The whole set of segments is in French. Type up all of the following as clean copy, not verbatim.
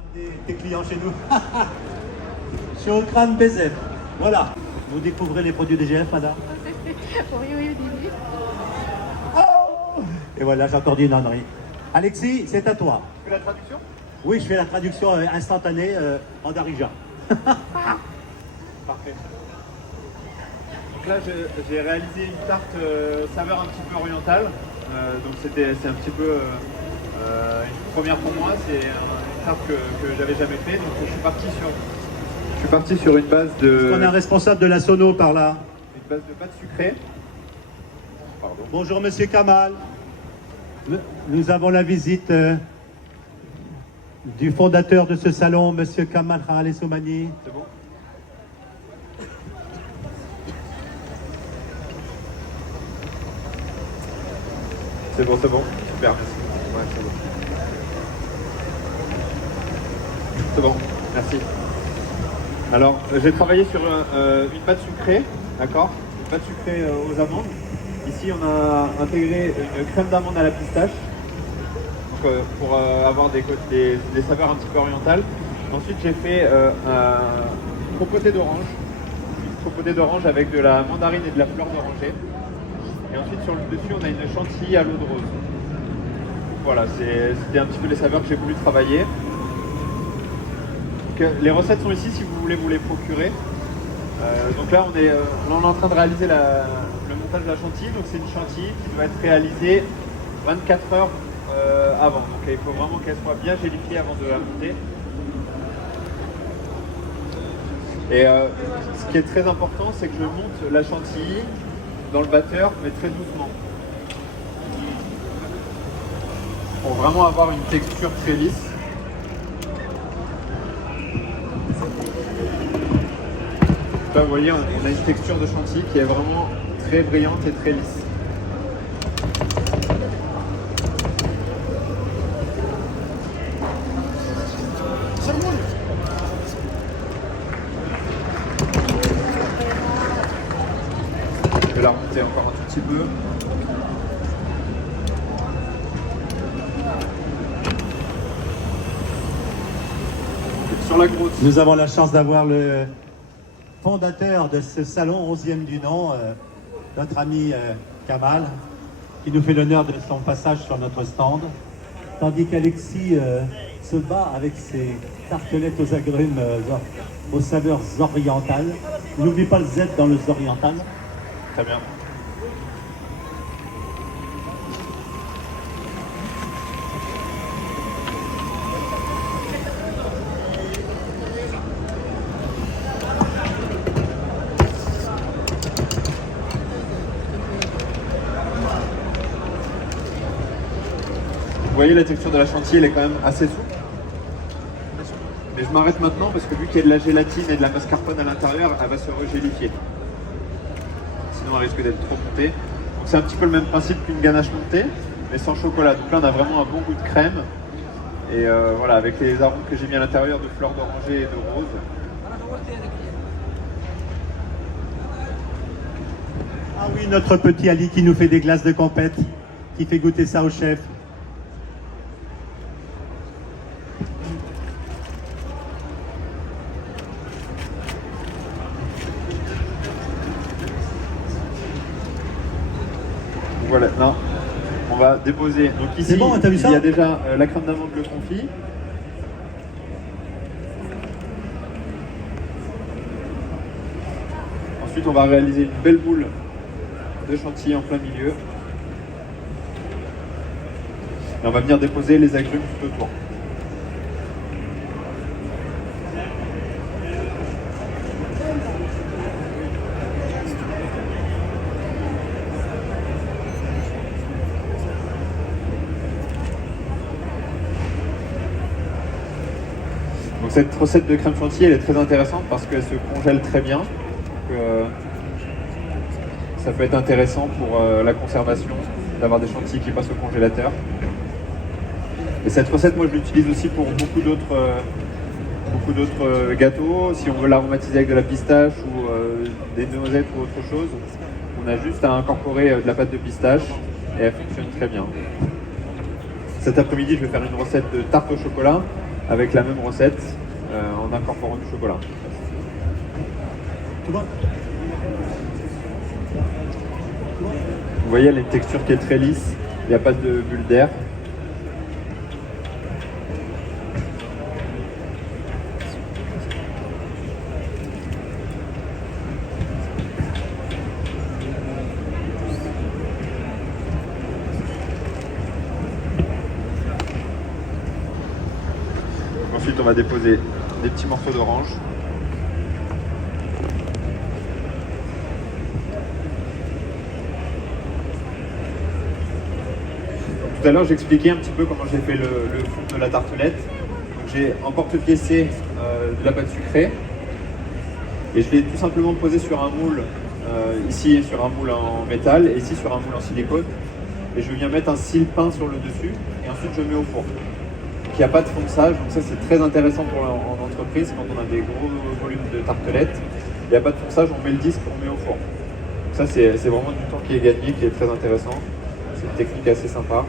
Ramener tes clients chez nous. Chez Ocran BZF. Voilà. Vous découvrez les produits DGF, madame? Oui, oui, au début. Oh, et voilà, j'ai encore dit une ânerie. Alexis, c'est à toi. Tu fais la traduction? Oui, je fais la traduction instantanée en darija. Parfait. Donc là, j'ai réalisé une tarte saveur un petit peu orientale. Donc c'est un petit peu une première pour moi. C'est une tarte que j'avais jamais fait. Donc je suis parti sur une base de On a un responsable de la Sono par là. pâte sucrée. Pardon. Bonjour, monsieur Kamal. Nous avons la visite du fondateur de ce salon, monsieur Kamal Khalil Soumani. C'est bon? C'est bon. Super, merci. Ouais, c'est bon. C'est bon, merci. Alors, j'ai travaillé sur une pâte sucrée, d'accord? Une pâte sucrée aux amandes. Ici, on a intégré une crème d'amande à la pistache, donc, pour avoir des saveurs un petit peu orientales. Ensuite, j'ai fait un compoté d'orange avec de la mandarine et de la fleur d'oranger. Et ensuite, sur le dessus, on a une chantilly à l'eau de rose. Voilà, c'était un petit peu les saveurs que j'ai voulu travailler. Donc, les recettes sont ici si vous voulez vous les procurer. Donc là, on est en train de réaliser le montage de la chantilly. Donc c'est une chantilly qui doit être réalisée 24 heures avant. Donc il faut vraiment qu'elle soit bien gélifiée avant de la monter. Et ce qui est très important, c'est que je monte la chantilly dans le batteur, mais très doucement. Pour vraiment avoir une texture très lisse. Là, vous voyez, on a une texture de chantilly qui est vraiment très brillante et très lisse. Je vais la remonter encore un tout petit peu. Sur la croûte. Nous avons la chance d'avoir le fondateur de ce salon, 11e du nom, notre ami Kamal, qui nous fait l'honneur de son passage sur notre stand, tandis qu'Alexis se bat avec ses tartelettes aux agrumes aux saveurs orientales. N'oublie pas le Z dans le oriental. Très bien. Vous voyez, la texture de la chantilly, elle est quand même assez souple. Mais je m'arrête maintenant parce que vu qu'il y a de la gélatine et de la mascarpone à l'intérieur, elle va se regélifier. Sinon, elle risque d'être trop montée. Donc c'est un petit peu le même principe qu'une ganache montée, mais sans chocolat. Donc là, on a vraiment un bon goût de crème. Et voilà, avec les arômes que j'ai mis à l'intérieur de fleurs d'oranger et de rose. Ah oui, notre petit Ali qui nous fait des glaces de compète, qui fait goûter ça au chef. Voilà, non, on va déposer. Donc ici, Bon, t'as vu ça? il y a déjà la crème d'amande, le confit. Ensuite, on va réaliser une belle boule de chantilly en plein milieu. Et on va venir déposer les agrumes tout autour. Donc cette recette de crème chantilly, elle est très intéressante parce qu'elle se congèle très bien. Donc, ça peut être intéressant pour la conservation, d'avoir des chantilly qui passent au congélateur. Et cette recette, moi, je l'utilise aussi pour beaucoup d'autres gâteaux. Si on veut l'aromatiser avec de la pistache ou des noisettes ou autre chose, on a juste à incorporer de la pâte de pistache et elle fonctionne très bien. Cet après-midi, je vais faire une recette de tarte au chocolat avec la même recette en incorporant du chocolat. Tout bon? Vous voyez, elle a une texture qui est très lisse, il n'y a pas de bulle d'air. Ensuite, on va déposer des petits morceaux d'orange. Tout à l'heure, j'expliquais un petit peu comment j'ai fait le fond de la tartelette. Donc, j'ai emporte-piècé de la pâte sucrée et je l'ai tout simplement posé sur un moule, ici sur un moule en métal et ici sur un moule en silicone. Et je viens mettre un cile peint sur le dessus et ensuite je mets au four. Donc, il n'y a pas de fonçage, donc ça c'est très intéressant pour en entreprise quand on a des gros volumes de tartelettes. Il n'y a pas de fonçage, on met le disque, on met au four. Donc ça c'est vraiment du temps qui est gagné, qui est très intéressant. C'est une technique assez sympa.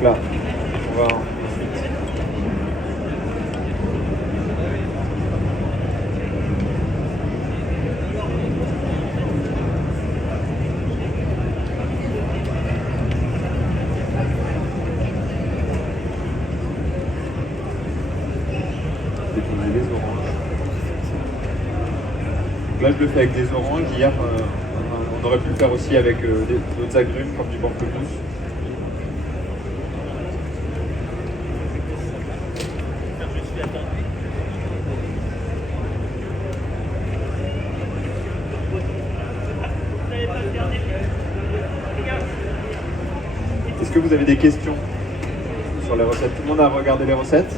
Donc là, on va ensuite déposer les oranges. Donc là, je le fais avec des oranges. Hier, on aurait pu le faire aussi avec d'autres agrumes comme du pamplemousse. Est-ce que vous avez des questions sur les recettes? Tout le monde a regardé les recettes?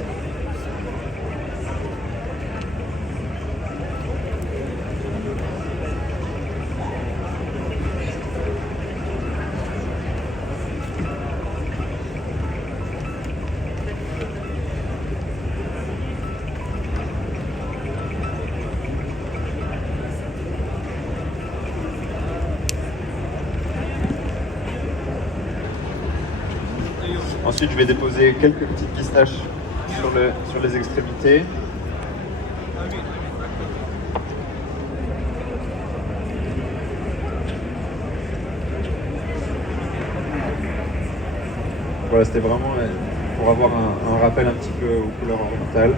Ensuite, je vais déposer quelques petites pistaches sur les extrémités. Voilà, c'était vraiment pour avoir un rappel un petit peu aux couleurs orientales.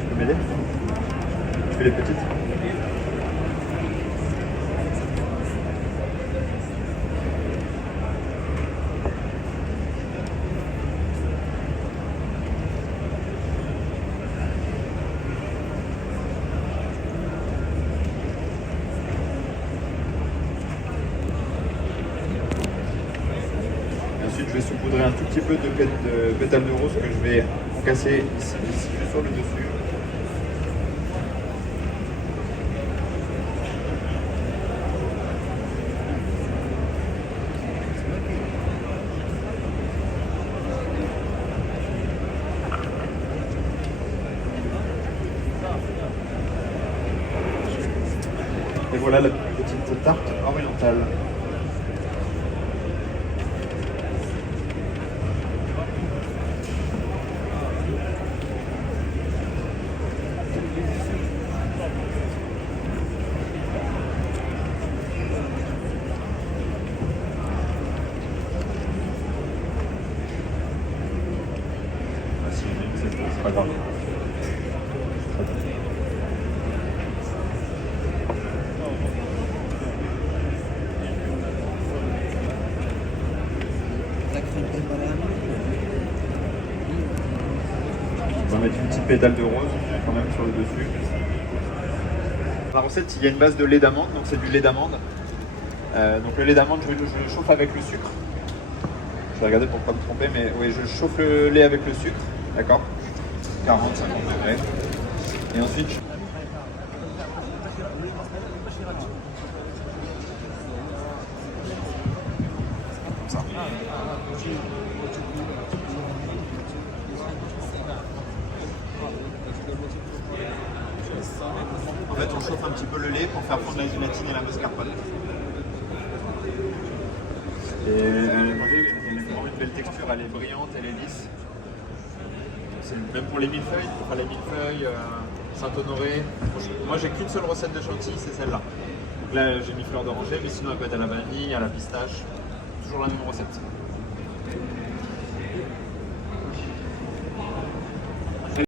Tu peux m'aider? Tu fais les petites? Ensuite, je vais saupoudrer un tout petit peu de pétales de rose que je vais casser ici juste sur le dessus. Et voilà la petite tarte orientale. C'est pas grave. On va mettre une petite pétale de rose quand même sur le dessus. Dans la recette, il y a une base de lait d'amande, donc c'est du lait d'amande. Donc le lait d'amande, je le chauffe avec le sucre. Je vais regarder pour ne pas me tromper, mais oui, je chauffe le lait avec le sucre, d'accord, 40-50 degrés. Et ensuite, En fait, on chauffe un petit peu le lait pour faire fondre la gélatine et la mascarpone. Et elle a vraiment une belle texture, elle est brillante, elle est lisse. Même pour les millefeuilles, pour faire les millefeuilles, Saint-Honoré. Moi, j'ai qu'une seule recette de chantilly, c'est celle-là. Donc là, j'ai mis fleur d'oranger, mais sinon, elle peut être à la vanille, à la pistache. Toujours la même recette.